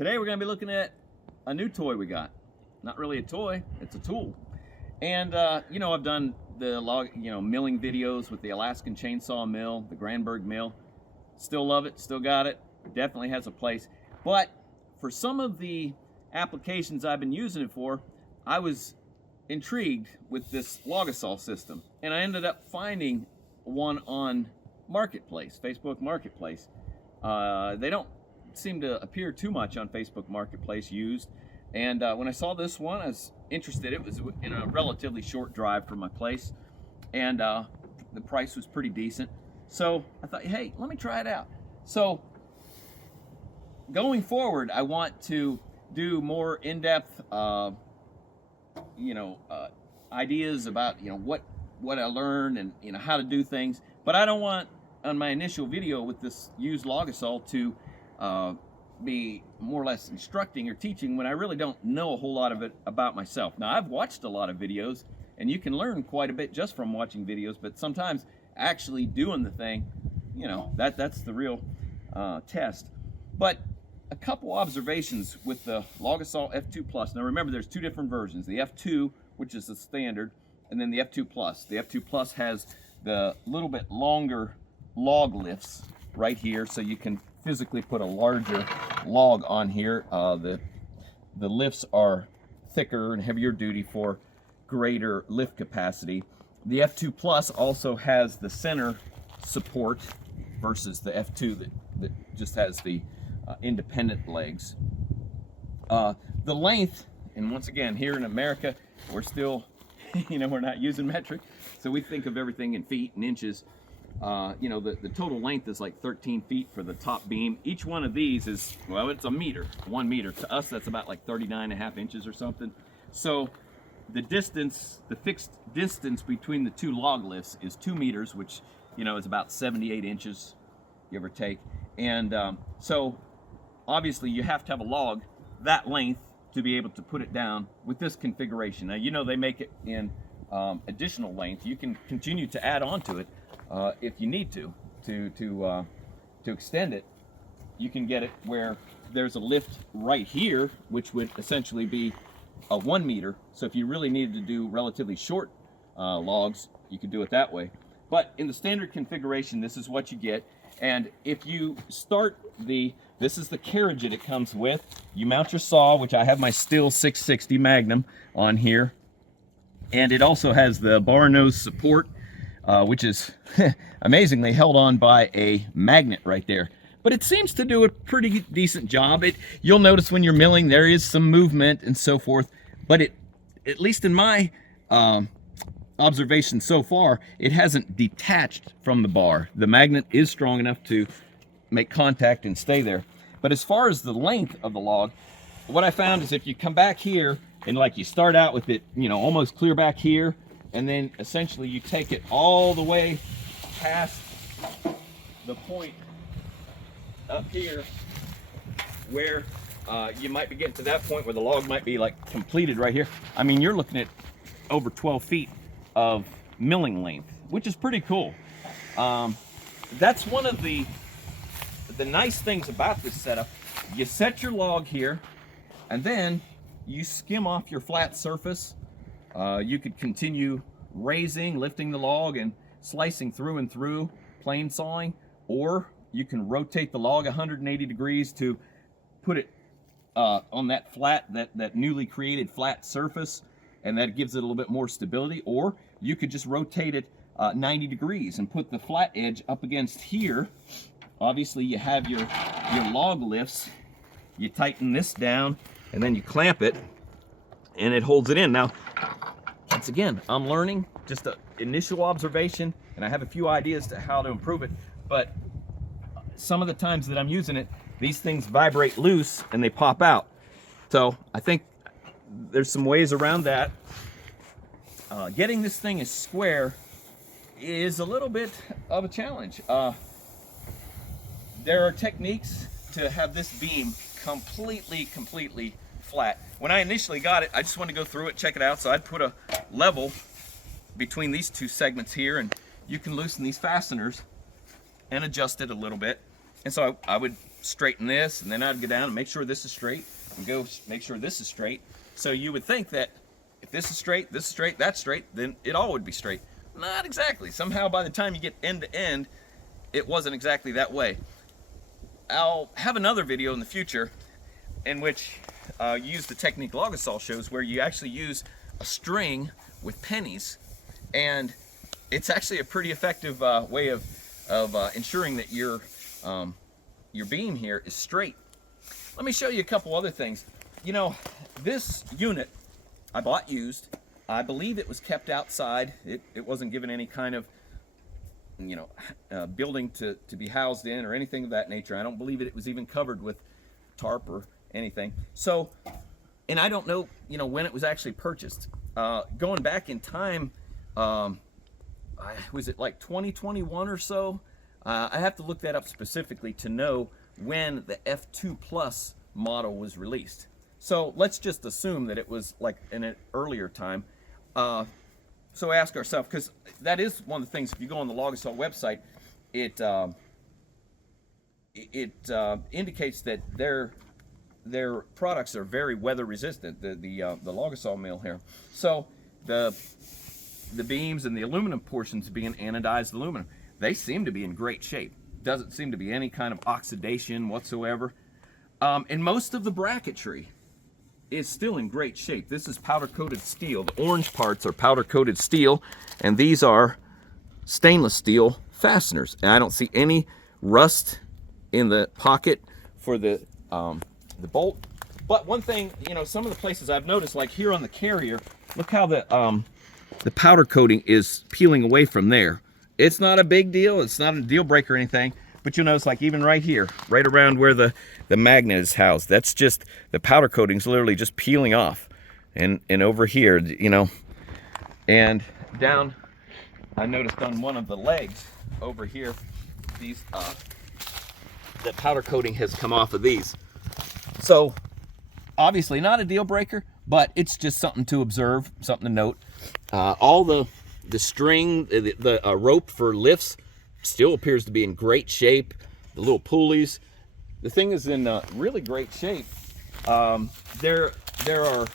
Today we're going to be looking at a new toy we got. Not really a toy, it's a tool. And you know, I've done the milling videos with the Alaskan chainsaw mill, the Granberg mill. Still love it, still got it. Definitely has a place. But for some of the applications I've been using it for, I was intrigued with this Logosol system. And I ended up finding one on Marketplace, Facebook Marketplace. They don't seem to appear too much on Facebook Marketplace used. And when I saw this one, I was interested. It was in a relatively short drive from my place, and the price was pretty decent. So I thought, hey, let me try it out. So going forward, I want to do more in-depth, ideas about what I learned and how to do things. But I don't want on my initial video with this used Logosol to be more or less instructing or teaching when I really don't know a whole lot of it about myself. Now, I've watched a lot of videos, and you can learn quite a bit just from watching videos, but sometimes actually doing the thing, that's the real test. But a couple observations with the Logosol F2 Plus. Now remember, there's two different versions, the F2, which is the standard, and then the F2 Plus. The F2 Plus has the little bit longer log lifts right here, so you can physically put a larger log on here. The lifts are thicker and heavier duty for greater lift capacity. The F2 Plus also has the center support versus the F2 that just has the independent legs. The length, and once again, here in America, we're still, we're not using metric, so we think of everything in feet and inches. The total length is like 13 feet for the top beam. Each one of these is, well, it's a meter, 1 meter. To us, that's about like 39.5 inches or something. So the distance, the fixed distance between the two log lifts is 2 meters, which, is about 78 inches, give or take. And so obviously you have to have a log that length to be able to put it down with this configuration. Now, they make it in additional length. You can continue to add on to it. If you need to extend it. You can get it where there's a lift right here, which would essentially be a 1 meter. So if you really needed to do relatively short logs, you could do it that way. But in the standard configuration, this is what you get. And if you start this is the carriage that it comes with. You mount your saw, which I have my Stihl 660 Magnum on here. And it also has the bar nose support, which is amazingly held on by a magnet right there. But it seems to do a pretty decent job. You'll notice when you're milling, there is some movement and so forth. But at least in my observation so far, it hasn't detached from the bar. The magnet is strong enough to make contact and stay there. But as far as the length of the log, what I found is if you come back here and you start out with it, almost clear back here, and then essentially you take it all the way past the point up here where you might be getting to that point where the log might be completed right here. I mean, you're looking at over 12 feet of milling length, which is pretty cool. That's one of the nice things about this setup. You set your log here, and then you skim off your flat surface. You could continue raising, lifting the log and slicing through and through, plane sawing, or you can rotate the log 180 degrees to put it on that flat, that newly created flat surface, and that gives it a little bit more stability. Or you could just rotate it 90 degrees and put the flat edge up against here. Obviously you have your log lifts. You tighten this down and then you clamp it and it holds it in. Now, once again, I'm learning, just an initial observation, and I have a few ideas to how to improve it, but some of the times that I'm using it, these things vibrate loose and they pop out. So I think there's some ways around that. Getting this thing as square is a little bit of a challenge. There are techniques to have this beam completely flat. When I initially got it, I just wanted to go through it, check it out, so I'd put a level between these two segments here, and you can loosen these fasteners and adjust it a little bit. And so I would straighten this, and then I'd go down and make sure this is straight, and go make sure this is straight. So you would think that if this is straight, that's straight, then it all would be straight. Not exactly. Somehow by the time you get end to end, it wasn't exactly that way. I'll have another video in the future in which use the technique Logosol shows, where you actually use a string with pennies, and it's actually a pretty effective way of ensuring that your beam here is straight. Let me show you a couple other things. You know, this unit I bought used. I believe it was kept outside. It wasn't given any kind of, you know, building to be housed in or anything of that nature. I don't believe it was even covered with tarp or anything. So, and I don't know, you know, when it was actually purchased. Going back in time, was it like 2021 or so? I have to look that up specifically to know when the F2 Plus model was released. So let's just assume that it was like in an earlier time. So ask ourselves, because that is one of the things, if you go on the Logosol website, it indicates that their products are very weather resistant, the Logosol mill here. So the beams and the aluminum portions being anodized aluminum, they seem to be in great shape. Doesn't seem to be any kind of oxidation whatsoever. And most of the bracketry is still in great shape. This is powder coated steel. The orange parts are powder coated steel, and these are stainless steel fasteners. And I don't see any rust in the pocket for the bolt. But one thing, you know, some of the places I've noticed, like here on the carrier, look how the powder coating is peeling away from there. It's not a big deal. It's not a deal breaker or anything. But you'll notice, like even right here, right around where the magnet is housed, that's just, the powder coating's literally just peeling off. And over here, you know, and down, I noticed on one of the legs over here, these, the powder coating has come off of these. So, obviously not a deal breaker, but it's just something to observe, something to note. All the string, the rope for lifts, still appears to be in great shape. The little pulleys, the thing is in really great shape. There are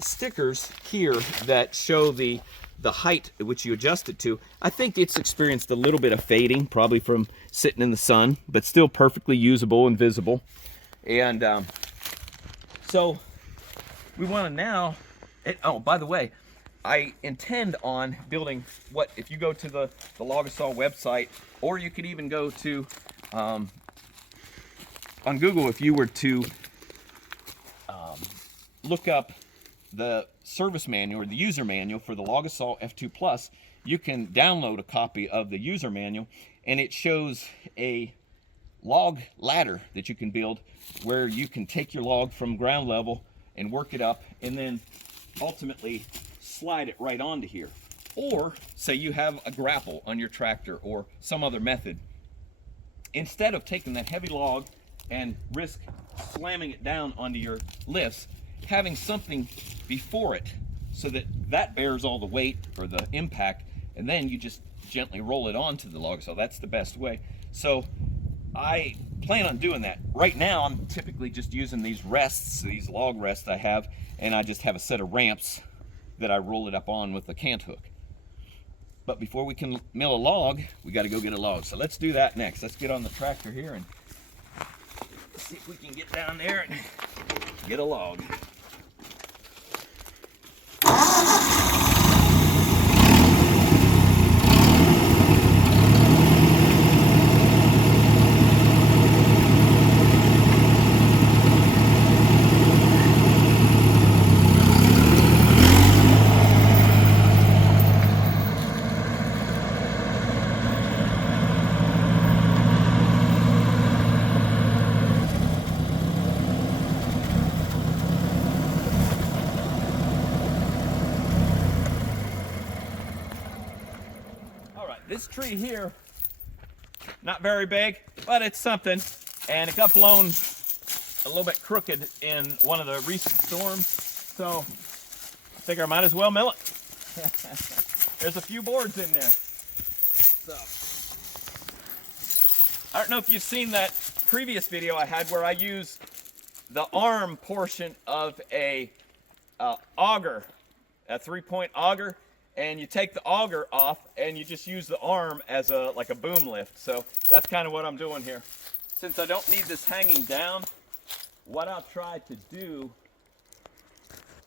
stickers here that show the height at which you adjust it to. I think it's experienced a little bit of fading, probably from sitting in the sun, but still perfectly usable and visible. And so we want to now, oh, by the way, I intend on building what, if you go to the Logosol website, or you could even go to, on Google, if you were to look up the service manual or the user manual for the Logosol F2 Plus, you can download a copy of the user manual, and it shows a log ladder that you can build where you can take your log from ground level and work it up, and then ultimately slide it right onto here. Or say you have a grapple on your tractor or some other method. Instead of taking that heavy log and risk slamming it down onto your lifts, having something before it so that that bears all the weight or the impact, and then you just gently roll it onto the log. So that's the best way. So I plan on doing that. Right now I'm typically just using these rests, these log rests I have, and I just have a set of ramps that I roll it up on with a cant hook. But before we can mill a log, we got to go get a log. So let's do that next. Let's get on the tractor here and see if we can get down there and get a log. This tree here, not very big, but it's something. And it got blown a little bit crooked in one of the recent storms. So I figure I might as well mill it. There's a few boards in there. So I don't know if you've seen that previous video I had where I used the arm portion of a auger, a 3-point auger, and you take the auger off and you just use the arm as like a boom lift. So that's kind of what I'm doing here. Since I don't need this hanging down, what I'll try to do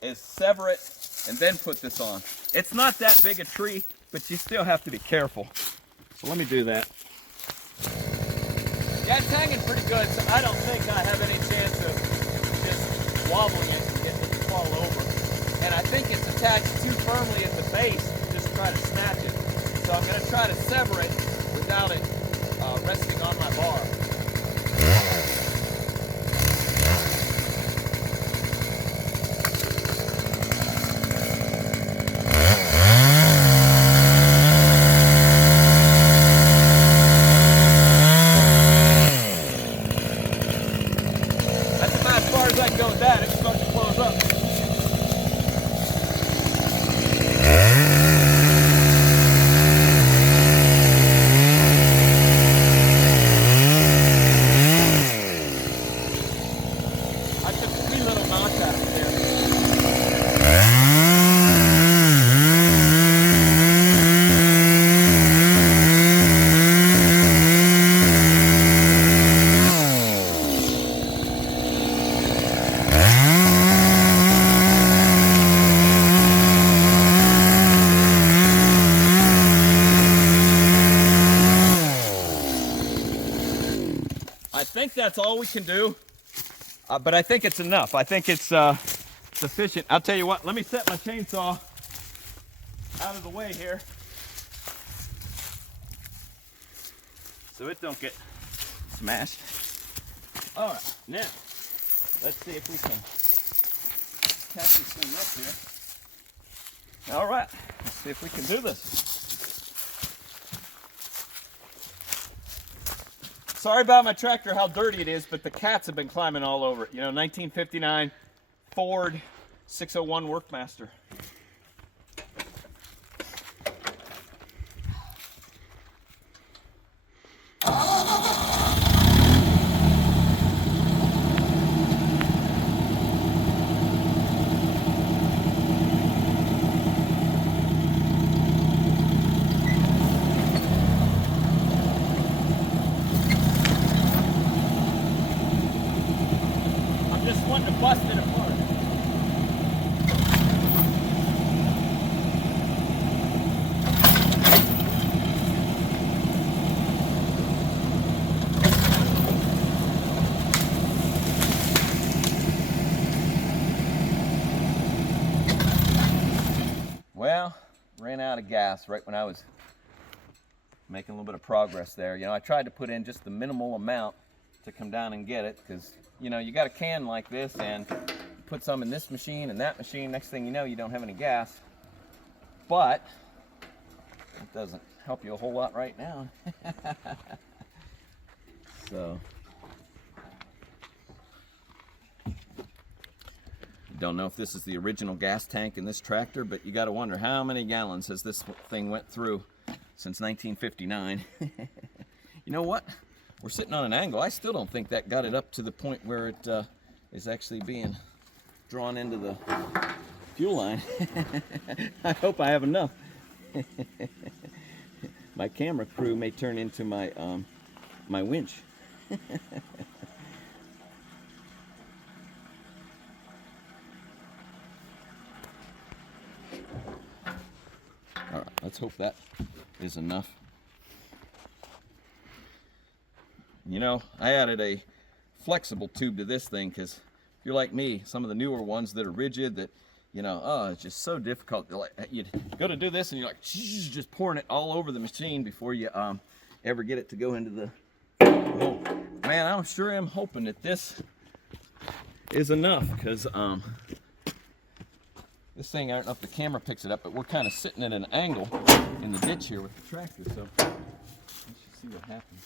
is sever it and then put this on. It's not that big a tree, but you still have to be careful. So let me do that. Yeah, it's hanging pretty good, so I don't think I have any chance of just wobbling it and getting it to fall over. And I think it's attached too firmly at the base to just try to snatch it. So I'm going to try to sever it without it resting on my bar. That's about as far as I can go with that. It's starting to close up. I took a wee little notch out of it there. I think that's all we can do, but I think it's enough. I think it's sufficient. I'll tell you what, let me set my chainsaw out of the way here so it don't get smashed. All right, now let's see if we can catch this thing up here. All right, let's see if we can do this. Sorry about my tractor, how dirty it is, but the cats have been climbing all over it. You know, 1959 Ford 601 Workmaster. Just wanting to bust it apart. Well, ran out of gas right when I was making a little bit of progress there. You know, I tried to put in just the minimal amount to come down and get it, because you know, you got a can like this and put some in this machine and that machine, next thing you know, you don't have any gas. But it doesn't help you a whole lot right now. So don't know if this is the original gas tank in this tractor, but you got to wonder how many gallons has this thing went through since 1959. You know what? We're sitting on an angle. I still don't think that got it up to the point where it is actually being drawn into the fuel line. I hope I have enough. My camera crew may turn into my my winch. All right, let's hope that is enough. You know, I added a flexible tube to this thing because if you're like me, some of the newer ones that are rigid, that, you know, oh, it's just so difficult. Like, you go to do this and you're like just pouring it all over the machine before you ever get it to go into the hole. Man, I sure am hoping that this is enough, because this thing, I don't know if the camera picks it up, but we're kind of sitting at an angle in the ditch here with the tractor, so let's just see what happens.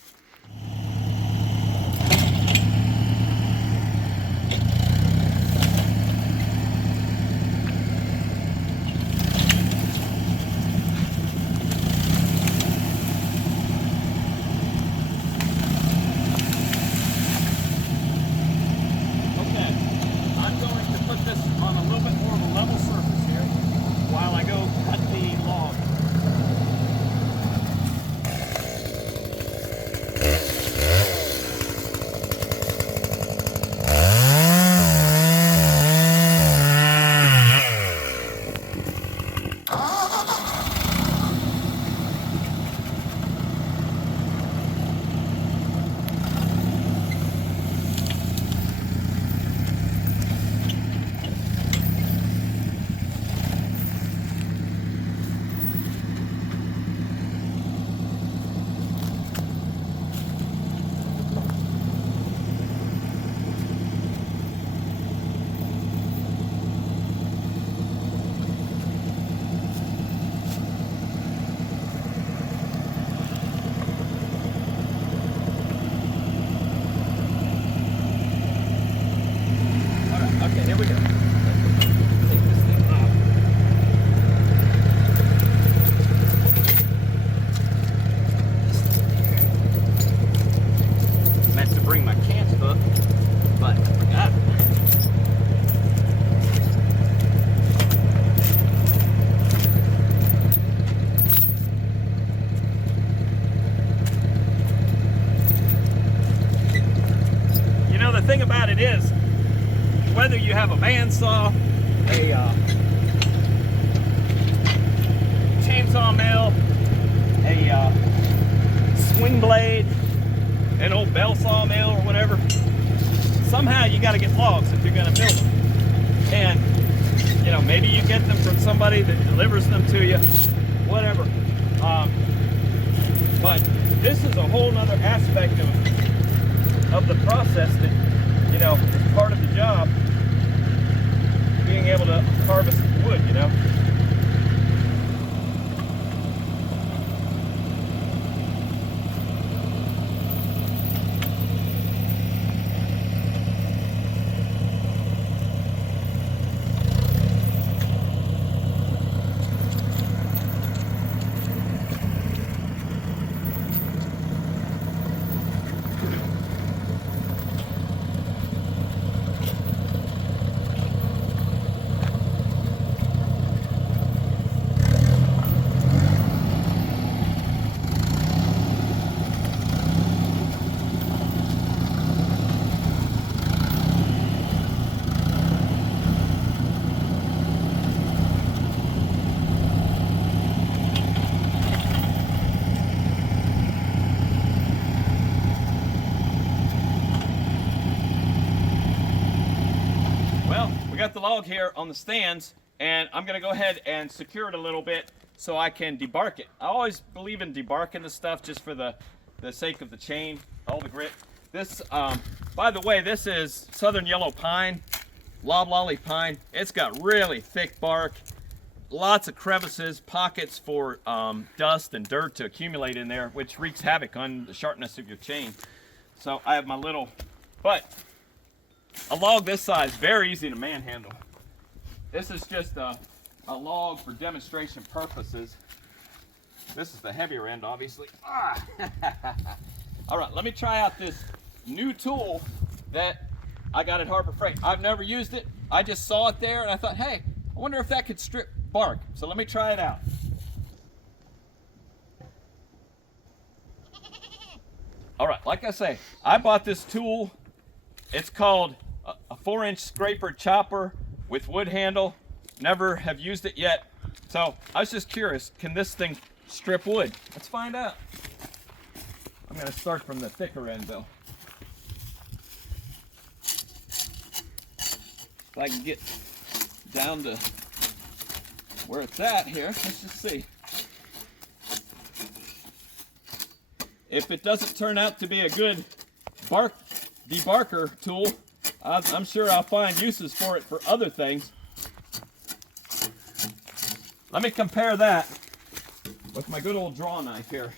we go. Take this thing off. Meant to bring my camp hook, but I forgot. The thing about it is, whether you have a bandsaw, a chainsaw mill, a swing blade, an old bell saw mill or whatever, somehow you got to get logs if you're going to build them. And you know, maybe you get them from somebody that delivers them to you, whatever. But this is a whole nother aspect of the process that, you know, is part of the job, being able to harvest wood, you know. Got the log here on the stands, and I'm going to go ahead and secure it a little bit so I can debark it. I always believe in debarking the stuff just for the sake of the chain, all the grit. This, by the way, this is southern yellow pine, loblolly pine. It's got really thick bark, lots of crevices, pockets for dust and dirt to accumulate in there, which wreaks havoc on the sharpness of your chain. So I have my little, but a log this size, very easy to manhandle. This is just a log for demonstration purposes. This is the heavier end, obviously. All right, let me try out this new tool that I got at Harbor Freight. I've never used it. I just saw it there and I thought, hey, I wonder if that could strip bark. So let me try it out. All right, like I say, I bought this tool. It's called a 4-inch scraper chopper with wood handle. Never have used it yet. So I was just curious, can this thing strip wood? Let's find out. I'm gonna start from the thicker end though. If I can get down to where it's at here, let's just see. If it doesn't turn out to be a good debarker tool, I'm sure I'll find uses for it for other things. Let me compare that with my good old draw knife here.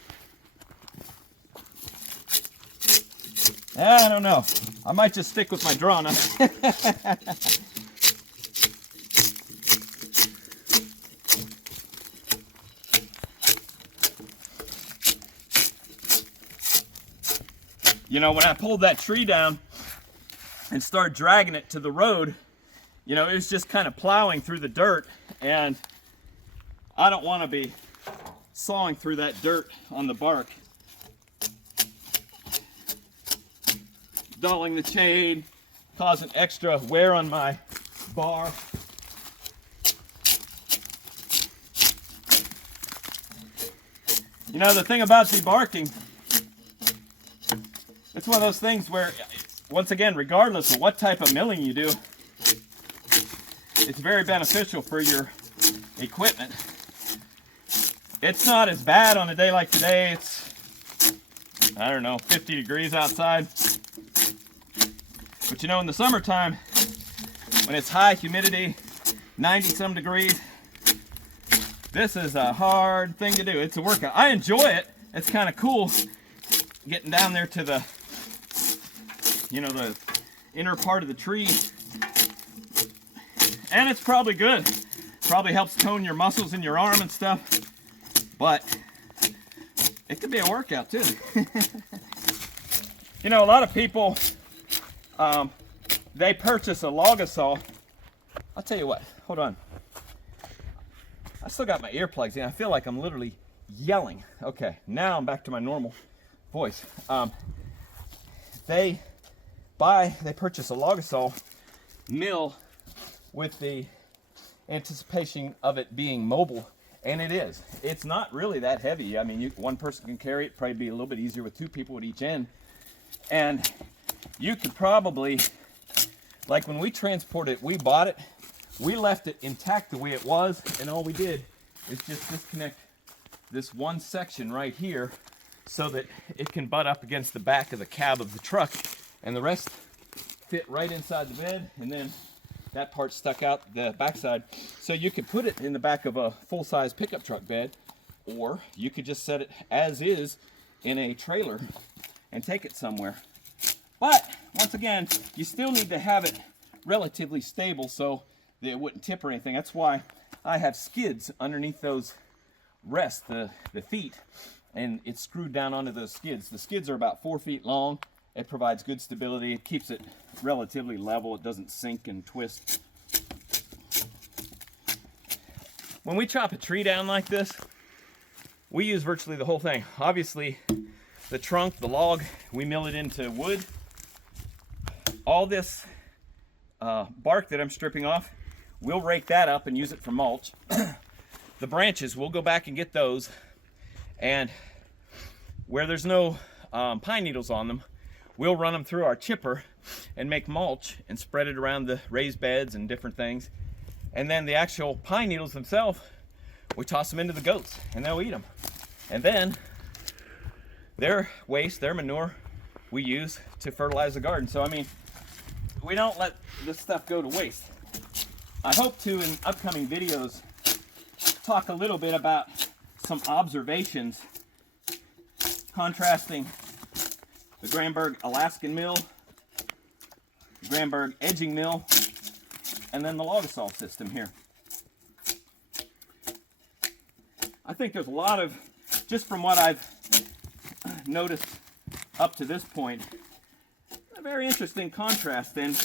I don't know. I might just stick with my draw knife. You know, when I pulled that tree down and started dragging it to the road, you know, it was just kind of plowing through the dirt, and I don't want to be sawing through that dirt on the bark. Dulling the chain, causing extra wear on my bar. You know, the thing about debarking, it's one of those things where, once again, regardless of what type of milling you do, it's very beneficial for your equipment. It's not as bad on a day like today. It's, I don't know, 50 degrees outside. But you know, in the summertime, when it's high humidity, 90-some degrees, this is a hard thing to do. It's a workout. I enjoy it. It's kind of cool getting down there to the, you know, the inner part of the tree And it's probably good. Probably helps tone your muscles in your arm and stuff. But it could be a workout too. You know, a lot of people, they purchase a Logosol. I'll tell you what, hold on. I still got my earplugs in. I feel like I'm literally yelling. Okay, now I'm back to my normal voice. They purchase a Logosol mill with the anticipation of it being mobile, and it is. It's not really that heavy. I mean, one person can carry it. Probably be a little bit easier with two people at each end. And you could probably, like when we transported it, we bought it, we left it intact the way it was, and all we did is just disconnect this one section right here so that it can butt up against the back of the cab of the truck, and the rest fit right inside the bed, and then that part stuck out the backside. So you could put it in the back of a full-size pickup truck bed, or you could just set it as is in a trailer and take it somewhere. But once again, you still need to have it relatively stable so that it wouldn't tip or anything. That's why I have skids underneath those rests, the feet, and it's screwed down onto those skids. The skids are about 4 feet long. It provides good stability. It keeps it relatively level. It doesn't sink and twist. When we chop a tree down like this, we use virtually the whole thing. Obviously, the trunk, the log, we mill it into wood. All this bark that I'm stripping off, we'll rake that up and use it for mulch. The branches, we'll go back and get those, and where there's no pine needles on them, we'll run them through our chipper and make mulch and spread it around the raised beds and different things. And then the actual pine needles themselves, we toss them into the goats and they'll eat them. And then their waste, their manure, we use to fertilize the garden. So I mean, we don't let this stuff go to waste. I hope to, in upcoming videos, talk a little bit about some observations contrasting the Granberg Alaskan mill, Granberg edging mill, and then the Logosol system here. I think there's a lot of, just from what I've noticed up to this point, a very interesting contrast. And,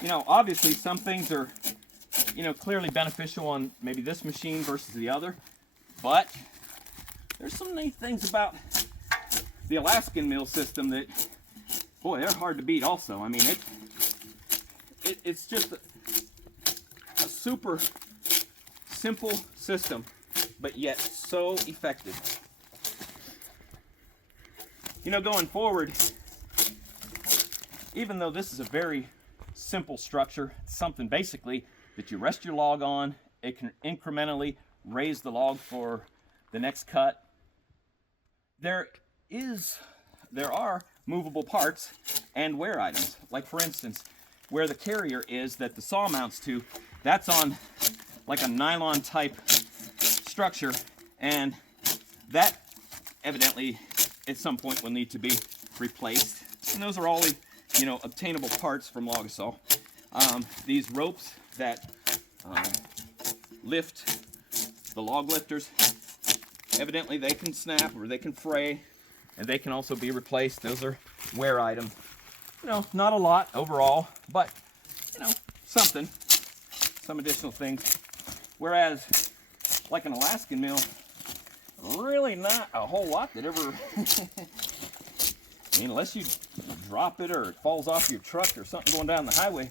you know, obviously some things are, you know, clearly beneficial on maybe this machine versus the other, but there's some neat things about the Alaskan mill system that, boy, they're hard to beat also. I mean, it's just a super simple system, but yet so effective. You know, going forward, even though this is a very simple structure, it's something basically that you rest your log on, it can incrementally raise the log for the next cut. There are movable parts and wear items. Like for instance, where the carrier is that the saw mounts to, that's on like a nylon type structure, and that evidently at some point will need to be replaced. And those are all, you know, obtainable parts from Logosol. These ropes that lift the log lifters, evidently they can snap or they can fray, and they can also be replaced. Those are wear items. You know, not a lot overall, but, you know, something, some additional things. Whereas, like an Alaskan mill, really not a whole lot that ever, I mean, unless you drop it or it falls off your truck or something going down the highway,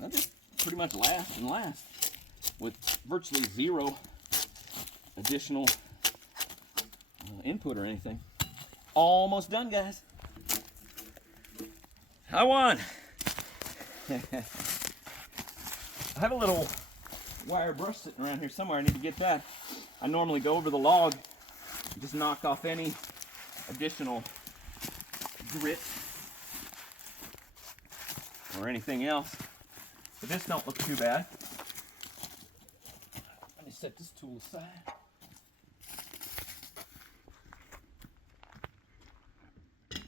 that just pretty much lasts and lasts with virtually zero additional input or anything. Almost done, guys. I won. I have a little wire brush sitting around here somewhere. I need to get that. I normally go over the log and just knock off any additional grit or anything else. But this don't look too bad. Let me set this tool aside.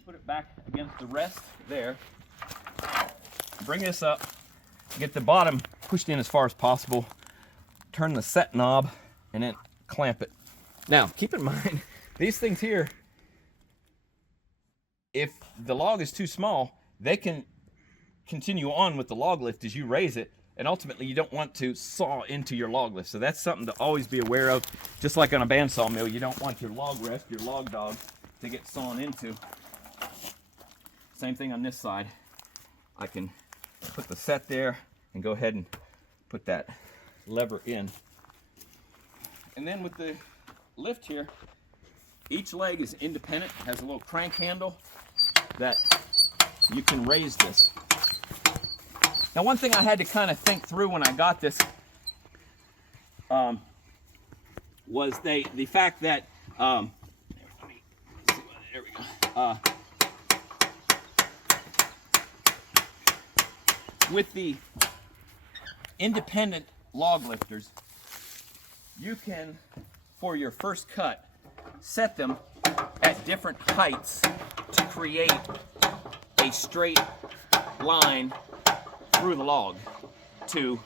Put it back against the rest there. Bring this up. Get the bottom pushed in as far as possible. Turn the set knob and then clamp it. Now, keep in mind, these things here, if the log is too small, they can continue on with the log lift as you raise it, and ultimately you don't want to saw into your log lift. So that's something to always be aware of. Just like on a bandsaw mill, you don't want your log rest, your log dog, to get sawn into. Same thing on this side. I can put the set there and go ahead and put that lever in. And then with the lift here, each leg is independent, has a little crank handle that you can raise this. Now, one thing I had to kind of think through when I got this was the fact that there we go. With the independent log lifters, you can, for your first cut, set them at different heights to create a straight line through the log to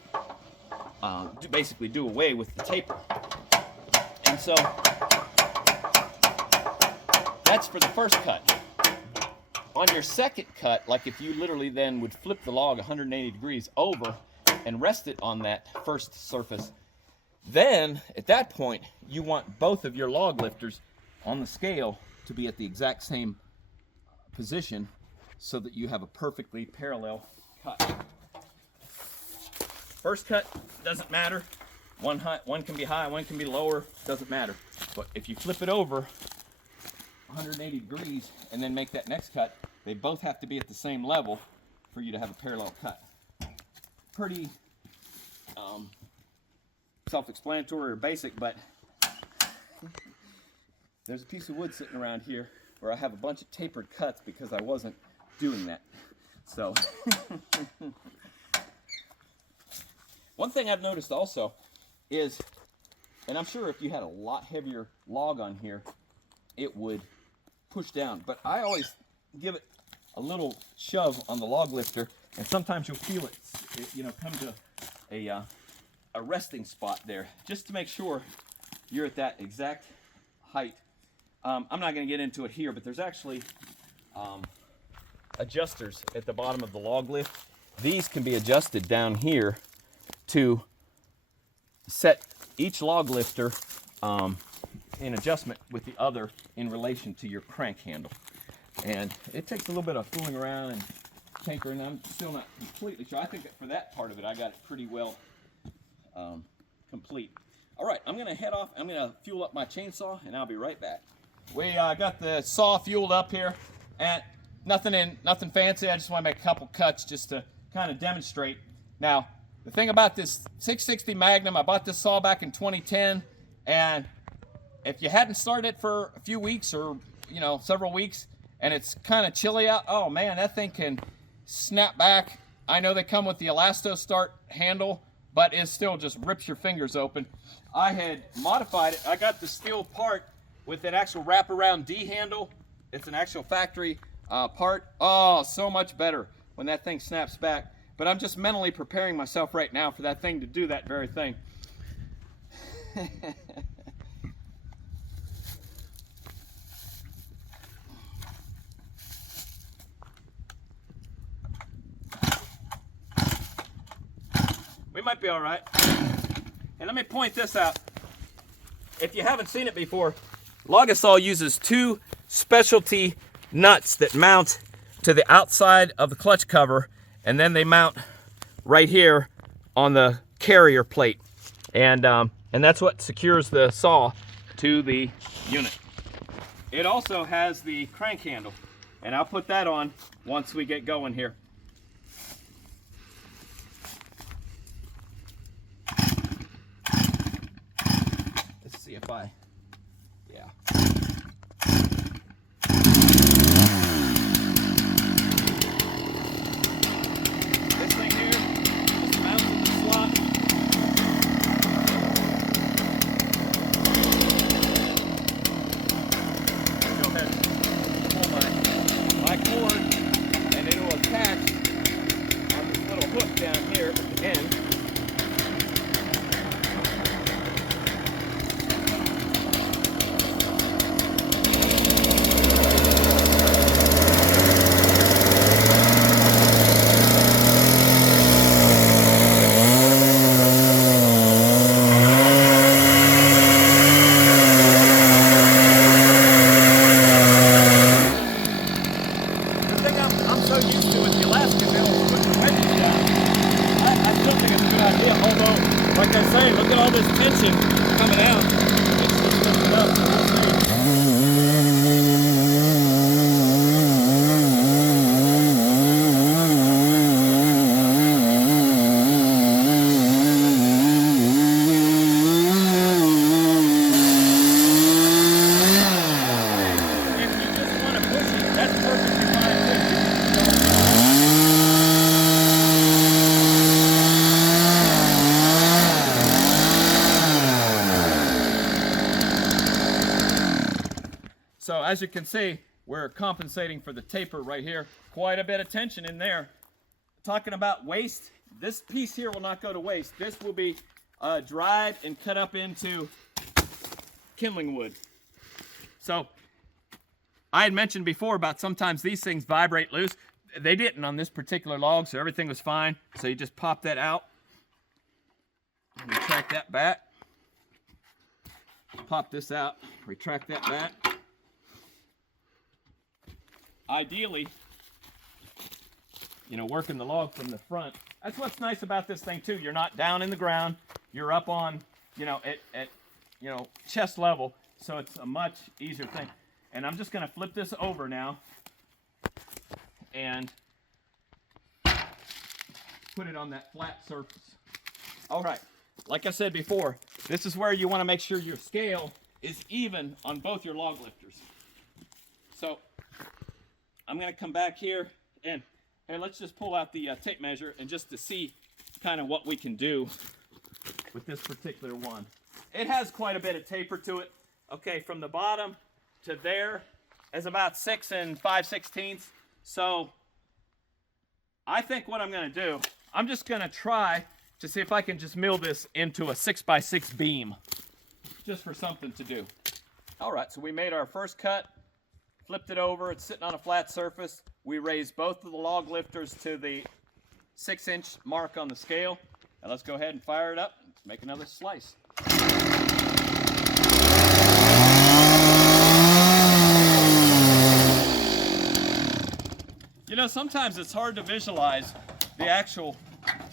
basically do away with the taper. And so that's for the first cut. On your second cut, like if you literally then would flip the log 180 degrees over and rest it on that first surface, then at that point you want both of your log lifters on the scale to be at the exact same position so that you have a perfectly parallel cut. First cut doesn't matter. One can be high, one can be lower, doesn't matter. But if you flip it over 180 degrees and then make that next cut, they both have to be at the same level for you to have a parallel cut. Pretty self-explanatory or basic, but there's a piece of wood sitting around here where I have a bunch of tapered cuts because I wasn't doing that. So one thing I've noticed also is, and I'm sure if you had a lot heavier log on here, it would push down, but I always give it a little shove on the log lifter, and sometimes you'll feel it, come to a resting spot there, just to make sure you're at that exact height. I'm not going to get into it here, but there's actually adjusters at the bottom of the log lift. These can be adjusted down here to set each log lifter in adjustment with the other in relation to your crank handle. And it takes a little bit of fooling around and tinkering. I'm still not completely sure. I think that for that part of it, I got it pretty well complete. All right, I'm gonna head off. I'm gonna fuel up my chainsaw and I'll be right back. We got the saw fueled up here, and nothing fancy. I just want to make a couple cuts just to kind of demonstrate. Now, the thing about this 660 Magnum, I bought this saw back in 2010, and if you hadn't started it for a few weeks or several weeks, and it's kind of chilly out, oh man, that thing can snap back. I know they come with the Elasto Start handle, but it still just rips your fingers open. I had modified it. I got the steel part with an actual wraparound D handle. It's an actual factory part. Oh, so much better when that thing snaps back. But I'm just mentally preparing myself right now for that thing to do that very thing. We might be all right. And let me point this out. If you haven't seen it before, Logosol uses two specialty nuts that mount to the outside of the clutch cover, and then they mount right here on the carrier plate. And that's what secures the saw to the unit. It also has the crank handle, and I'll put that on once we get going here. Let's see if yeah. This thing here is mounted in the slot. Go ahead and pull my cord, and it'll attach on this little hook down here at the end. like I say, look at all this tension coming out. It's lifting up. So as you can see, we're compensating for the taper right here. Quite a bit of tension in there. Talking about waste, this piece here will not go to waste. This will be dried and cut up into kindling wood. So I had mentioned before about sometimes these things vibrate loose. They didn't on this particular log, so everything was fine. So you just pop that out, retract that back, pop this out, retract that back. Ideally, you know, working the log from the front. That's what's nice about this thing too. You're not down in the ground. You're up on, you know, at you know, chest level. So it's a much easier thing. And I'm just going to flip this over now and put it on that flat surface. All right. Like I said before, this is where you want to make sure your scale is even on both your log lifters. So I'm going to come back here and hey, let's just pull out the tape measure and just to see kind of what we can do with this particular one. It has quite a bit of taper to it. Okay, from the bottom to there is about 6 5/16. So I think what I'm going to do, I'm just going to try to see if I can just mill this into a 6x6 beam, just for something to do. All right, so we made our first cut. Flipped it over, it's sitting on a flat surface. We raised both of the log lifters to the 6-inch mark on the scale. Now let's go ahead and fire it up and make another slice. You know, sometimes it's hard to visualize the actual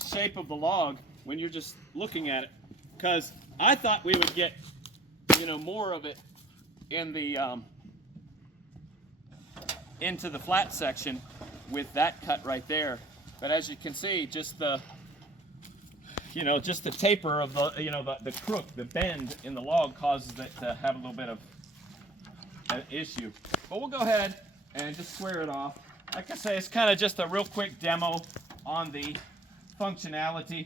shape of the log when you're just looking at it, because I thought we would get, you know, more of it in the into the flat section with that cut right there, but as you can see, just the, you know, just the taper of the, you know, the crook, the bend in the log causes it to have a little bit of an issue. But we'll go ahead and just square it off. Like I say, it's kind of just a real quick demo on the functionality.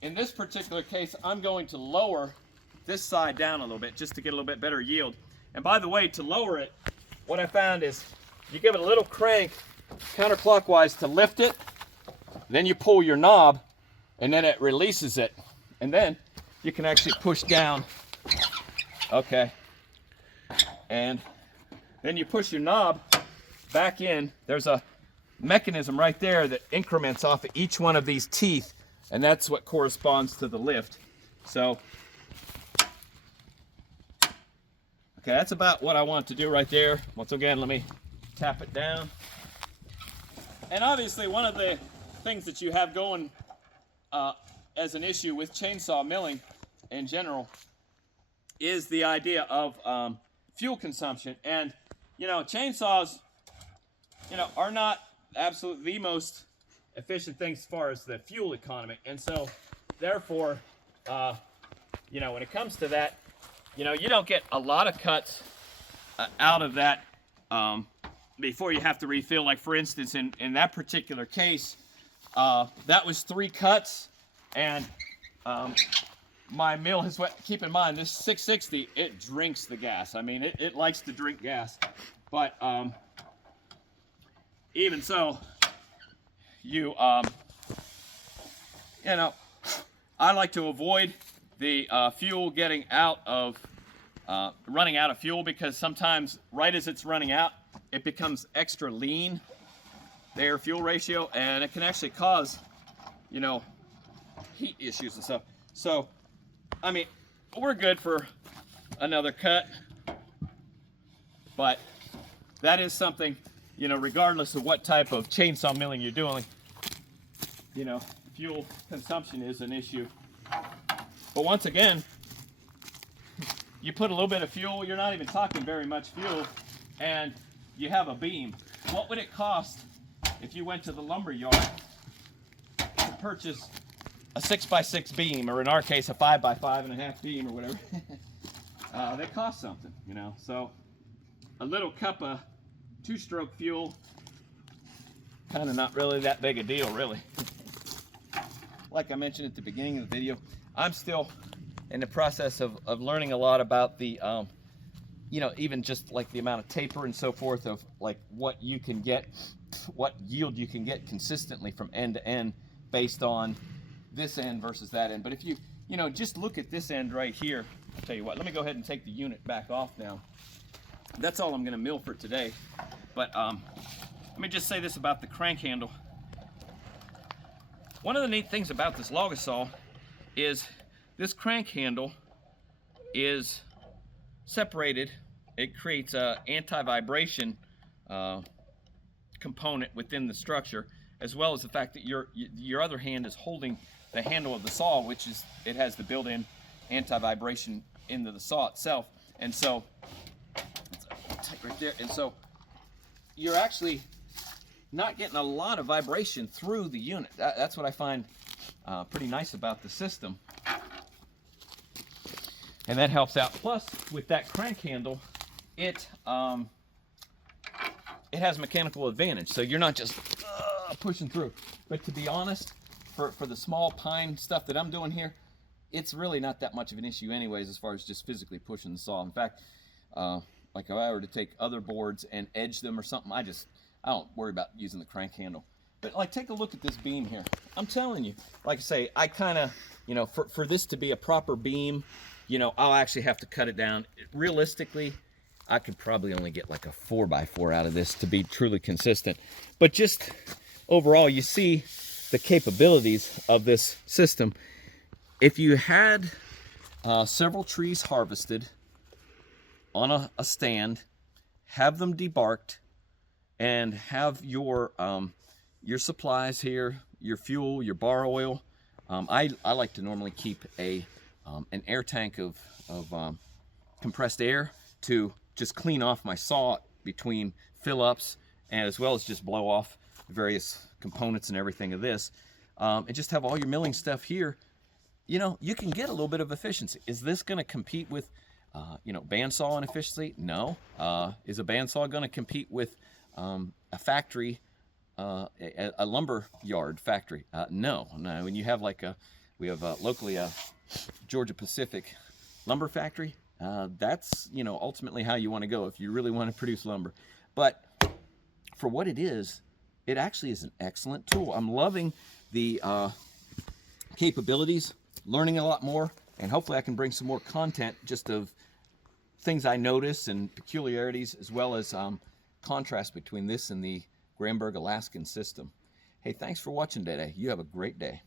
In this particular case, I'm going to lower this side down a little bit just to get a little bit better yield. And by the way, to lower it, what I found is you give it a little crank counterclockwise to lift it, then you pull your knob and then it releases it, and then you can actually push down. Okay, and then you push your knob back in. There's a mechanism right there that increments off of each one of these teeth, and that's what corresponds to the lift. So okay, that's about what I want to do right there. Once again, let me tap it down. And obviously one of the things that you have going as an issue with chainsaw milling in general is the idea of fuel consumption. And you know, chainsaws, you know, are not absolutely the most efficient things as far as the fuel economy. And so therefore, you know, when it comes to that, you know, you don't get a lot of cuts out of that before you have to refill. Like for instance, in that particular case, that was 3 cuts, and my mill has wet. Keep in mind, this 660, it drinks the gas. I mean, it likes to drink gas. But even so, you know, I like to avoid the fuel getting out of running out of fuel, because sometimes right as it's running out, it becomes extra lean, the air fuel ratio, and it can actually cause, you know, heat issues and stuff. So I mean, we're good for another cut, but that is something, you know, regardless of what type of chainsaw milling you're doing, you know, fuel consumption is an issue. But once again, you put a little bit of fuel, you're not even talking very much fuel, and you have a beam. What would it cost if you went to the lumber yard to purchase a 6x6 beam, or in our case, a 5x5.5 beam, or whatever? They cost something, you know. So a little cup of two-stroke fuel, kind of not really that big a deal, really. Like I mentioned at the beginning of the video, I'm still in the process of learning a lot about the, you know, even just like the amount of taper and so forth, of like what you can get, what yield you can get consistently from end to end based on this end versus that end. But if you know, just look at this end right here, I'll tell you what, let me go ahead and take the unit back off now. That's all I'm going to mill for today. But let me just say this about the crank handle. One of the neat things about this Logosol is this crank handle is separated. It creates a anti-vibration component within the structure, as well as the fact that your other hand is holding the handle of the saw, which is, it has the built-in anti-vibration into the saw itself. And so it's tight right there, and so you're actually not getting a lot of vibration through the unit. That's what I find pretty nice about the system, and that helps out. Plus, with that crank handle, it has mechanical advantage, so you're not just pushing through. But to be honest, for the small pine stuff that I'm doing here, it's really not that much of an issue anyways, as far as just physically pushing the saw. In fact, like if I were to take other boards and edge them or something, I don't worry about using the crank handle. But like, take a look at this beam here. I'm telling you, like I say, I kind of, you know, for this to be a proper beam, you know, I'll actually have to cut it down. Realistically, I could probably only get like a 4x4 out of this to be truly consistent. But just overall, you see the capabilities of this system. If you had several trees harvested on a stand, have them debarked, and have your supplies here, your fuel, your bar oil. I like to normally keep an air tank of compressed air to just clean off my saw between fill-ups, and as well as just blow off the various components and everything of this, and just have all your milling stuff here. You know, you can get a little bit of efficiency. Is this going to compete with you know, bandsaw in efficiency? No. Is a bandsaw going to compete with a factory, a lumber yard factory? No. When you have like we have locally a Georgia Pacific lumber factory, that's, you know, ultimately how you want to go if you really want to produce lumber. But for what it is, it actually is an excellent tool. I'm loving the capabilities, learning a lot more, and hopefully I can bring some more content just of things I notice and peculiarities, as well as contrast between this and the Gramberg Alaskan system. Hey, thanks for watching today. You have a great day.